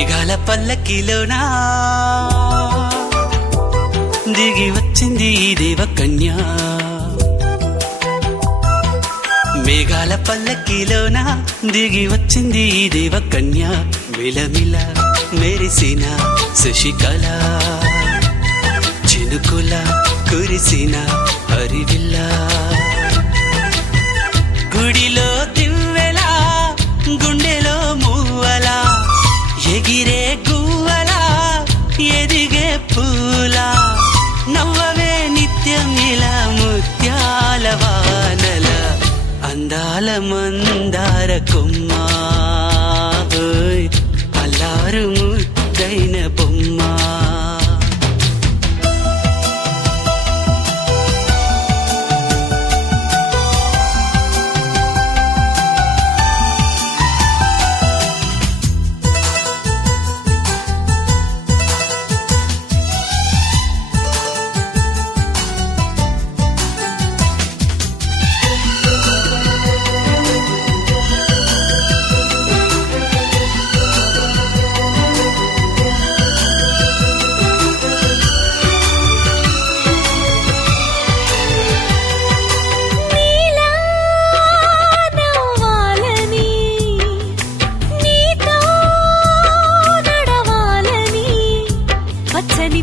మేఘాల పల్లకిలోనా దిగి వచ్చింది ఈ దేవకన్య. మేఘాల పల్లకిలోన దిగి వచ్చింది ఈ దేవకన్య. మిలమిల మెరిసిన శశికళ, చినుకుల కురిసిన హరివిల్ల. గుడిలో దివ్వెలా గుండెలో మూవలా, ఎగిరే గువ్వలా ఎదిగే పూలా. నవ్వవే నిత్యం ఇలా ముత్యాల వానల, అందాల మందార కొమ్మ, అల్లారు ముద్దైన బొమ్మ.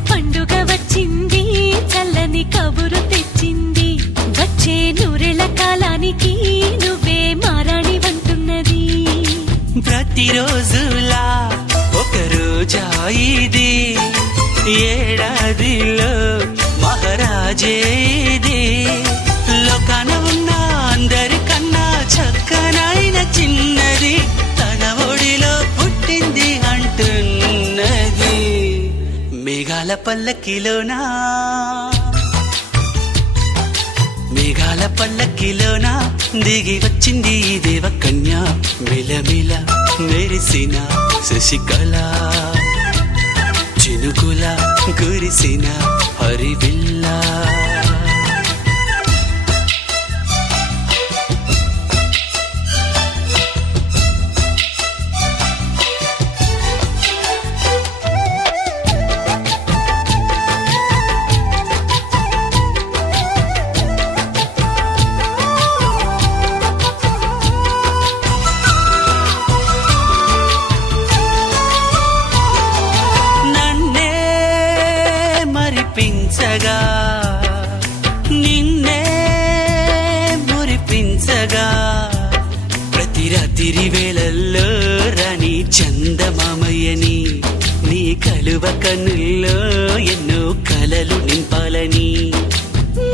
పండుగ వచ్చింది, చల్లని కబురు తెచ్చింది. వచ్చే నూరెళ్ళ కాలానికి నువ్వే మారాణి వంటున్నది. ప్రతిరోజులా ఒక రోజా ఇది, ఏడాదిలో మహారాజే ఇది. లోకాన ఉన్న అందరికన్నా చక్కనైన చిన్నది, తన ఒడిలో పుట్టింది అంటున్నది. మేఘాల పల్లకిలోనా, మేఘాల పల్లకిలోనా దిగి వచ్చింది ఈ దేవకన్య. మిలమిల మెరిసిన శశికళ, చినుకుల కురిసిన హరివిల్ల. పించగా నిన్నే మురిపించగా, ప్రతి రాత్రి వేళల్లో రాణి చందమామయ్యని, నీ కలువ కన్నుల్లో ఎన్నో కలలు నింపాలని.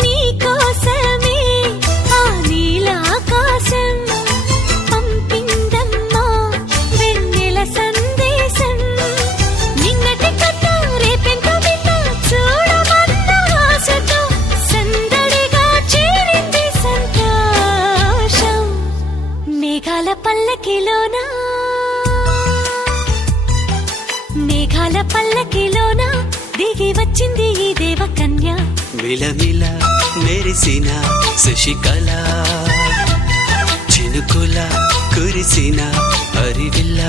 నీ కోసమే ఆ నీలాకాశం పంపిందమ్మా వెన్నెల సందేశం. నిన్నటి కథ రేపెంత చూడమన్న ఆశతో సందడిగా చేరింది సంతోషం. మేఘాల పల్లకిలోనా, మేఘాల పల్లకిలోనా దిగి వచ్చింది ఈ దేవకన్య. మిలమిల మెరిసిన శశికళ, చినుకుల కురిసిన హరివిల్ల.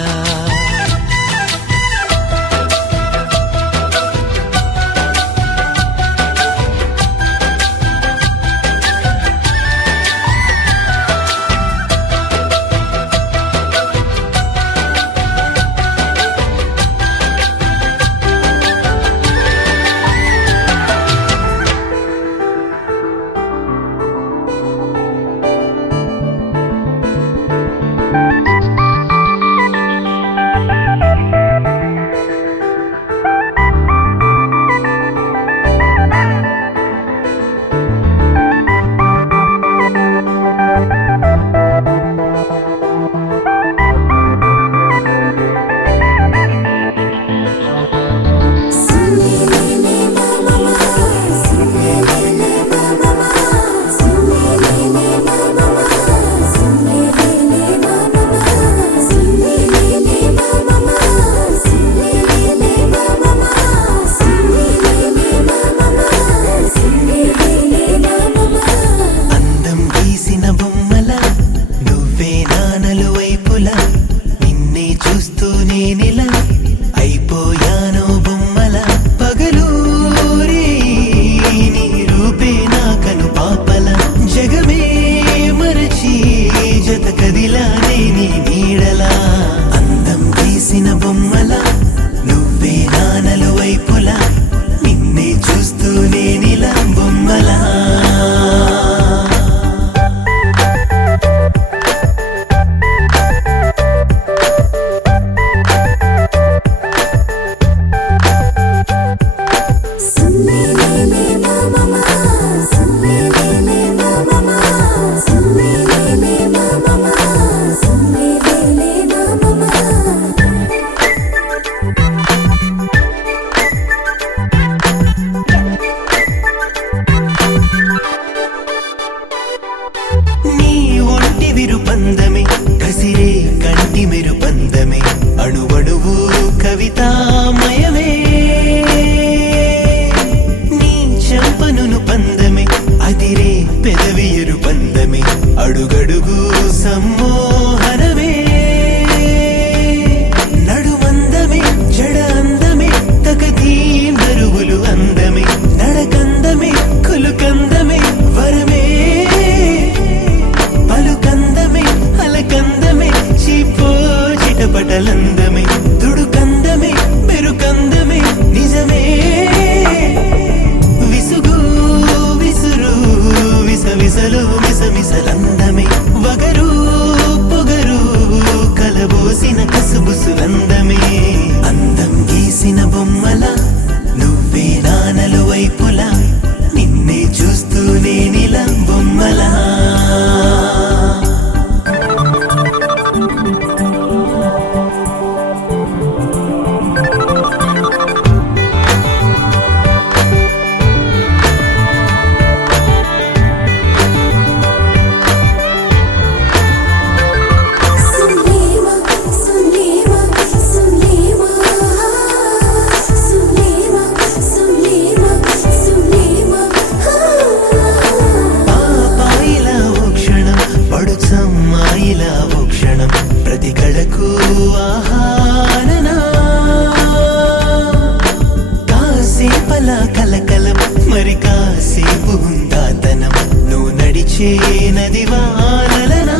ఎంతసేపు ఉందాతనం నువ్వు నడిచే నది వానలనా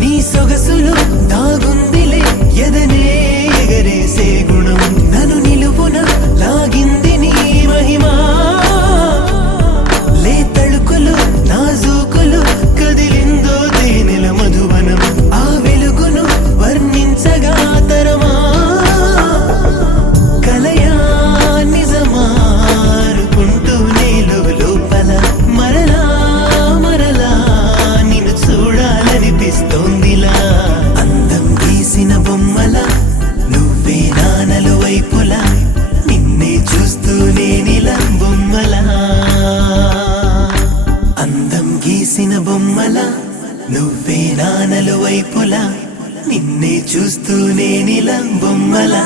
నీ సొగసులో దాగుందిలే ఎదనే ఎగరేసే గుణం నన్ను నిలువున లాగింది నీ మహిమా లే తళుకులు నాజూకులు కదిలిందో తేనెల మధువనం ఆ వెలుగును వర్ణించగా తరమా కలయా నిజమారుకుంటూ నీలో లోపల మరలా మరలా నిన్ను చూడాలనిపిస్తోందిలా అందం గీసిన బొమ్మల నువ్వే నానలు వైపులా నిన్నే చూస్తూ నేనిలా బొమ్మలా అందం గీసిన బొమ్మల నువ్వే నానలు వైపులా నిన్నే చూస్తూ నేనిలా బొమ్మలా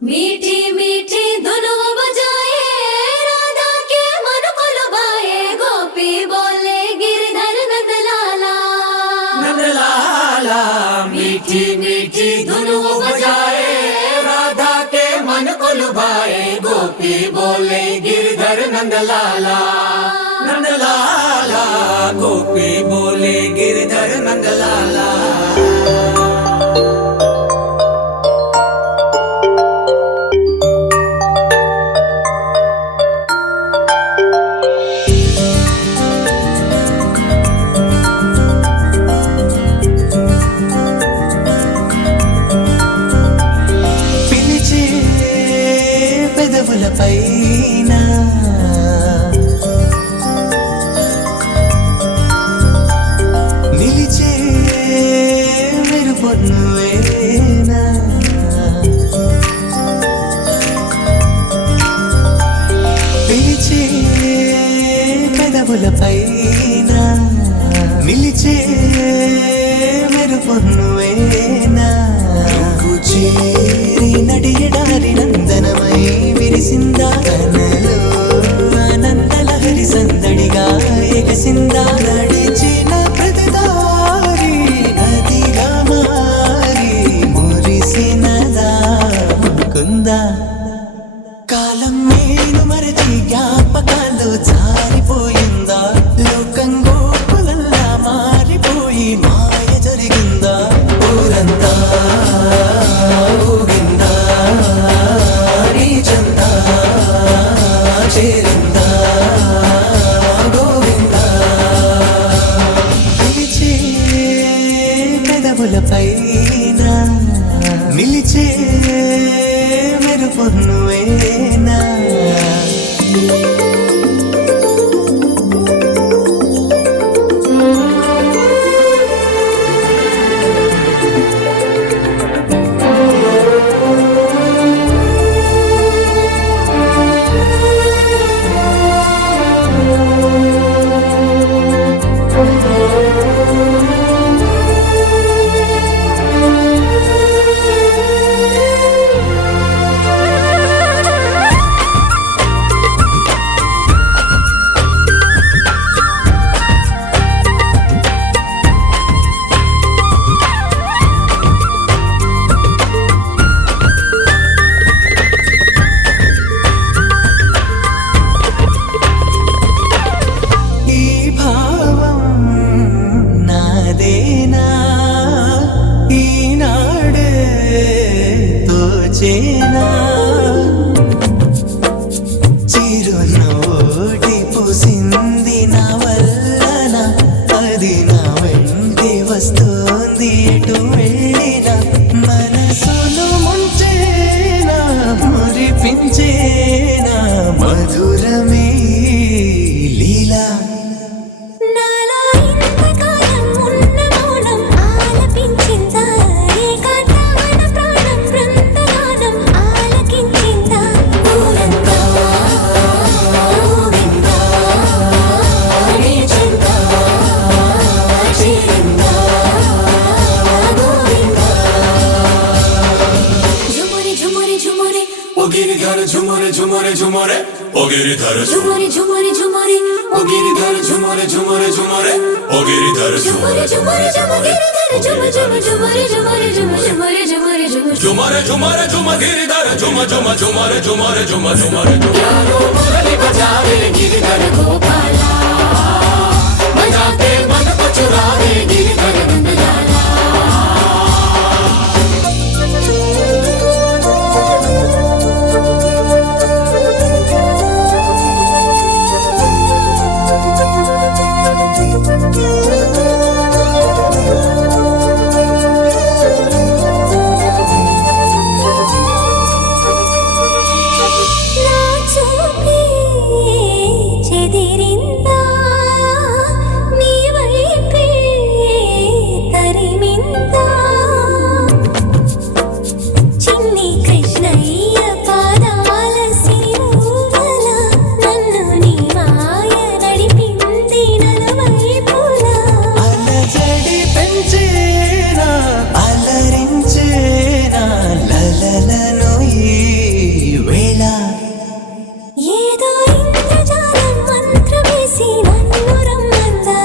मीठी मीठी धुनों बजाए राधा के मन को लुभाए गोपी बोले गिरधर नंदलाला नंदलाला मीठी मीठी धुनों बजाए राधा के मन को लुभाए गोपी बोले गिरधर नंदलाला नंदलाला गोपी बोले गिरधर नंदलाला పిలిచే పెదవులపైన నిలిచే మెరుపొన్నువేనా పిలిచే పెదవులపైన నిలిచే మెరుపొన్నువేనా నువ్వు చేరి నడియడారి నందనమై విరిసిందా కనలో ఆనందలహరి సందడిగా ఎగసిందా నడిచిన ప్రతిదారి నదిగా మారి మురిసినదా ముకుందా కాలం నేను మరచి జ్ఞాపకాల్లో జారిపోయిందా లోకం గోపులల్లా మారిపోయి మాయ జరిగిందా ఊరంతా ఊగిందా నీ చందా చేరిందా గోవిందా పిలిచే పెదవులపైన నిలిచే మెరుపొన్నువేనా ఈ భావం నాదేనా ఈనాడే తోచేనా చిరునోటి పూసింది నా వల్లన అది నా వెంటి వస్తోంది ఎటు వెళ్ళినా మనసును ముంచేనా మురిపించేనా మధురమే లీలా నాలో ఇంతకాలం ఉన్న మౌనం ఆలపించిందా ఏకాంతమైన ప్రాణం బృందగానం ఆలకించిందా ఊరంతా ఊగిందా నీ చెంత చేరిందా గోవిందా ఝుమురి ఝుమురి ఝుమురి ओ गिरधर झुमरे झुमरे झुमरे ओ गिरधर ఝుమురి ఝుమురి ఝుమురి ओ गिरधर झुमरे झुमरे झुमरे ओ गिरधर ఝుమురి ఝుమురి ఝుమురి గిరిధర ఝుము ఝుము ఝుమురి ఝుమురి ఝుము ఝుమురి ఝుమురి ఝుము झुमरे झुमरे झुम गिरिधर झुम झुम झुमरे झुमरे झुम झुमरे यारो मुरली बजावे गिरिधर गोपाला बजाते मन को चुरावे गिरिधर नंदलाला నా చూపే చెదిరిందా నీ వైపే తరిమిందా చిన్ని కృష్ణయ్య పాదాల సిరువల నన్ను నీ మాయ నడిపింది నలువైపులా అలజడి పెంచేనా అలరించేనా లలలను ఈ వేళ ఏదో ఇంద్రజాలం మంత్రమేసి నన్ను రమ్మందా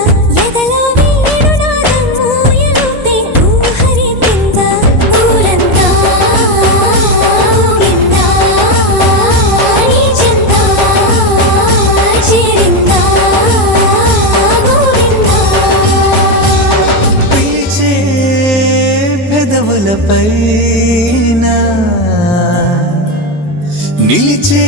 ఎదలో వీడు నాదం ఊయలుపే ఊహరిపిందా ఊరంతా ఊగిందా నీ చెంతా చేరిందా గోవిందా పిలిచే పెదవులపైన నిలిచే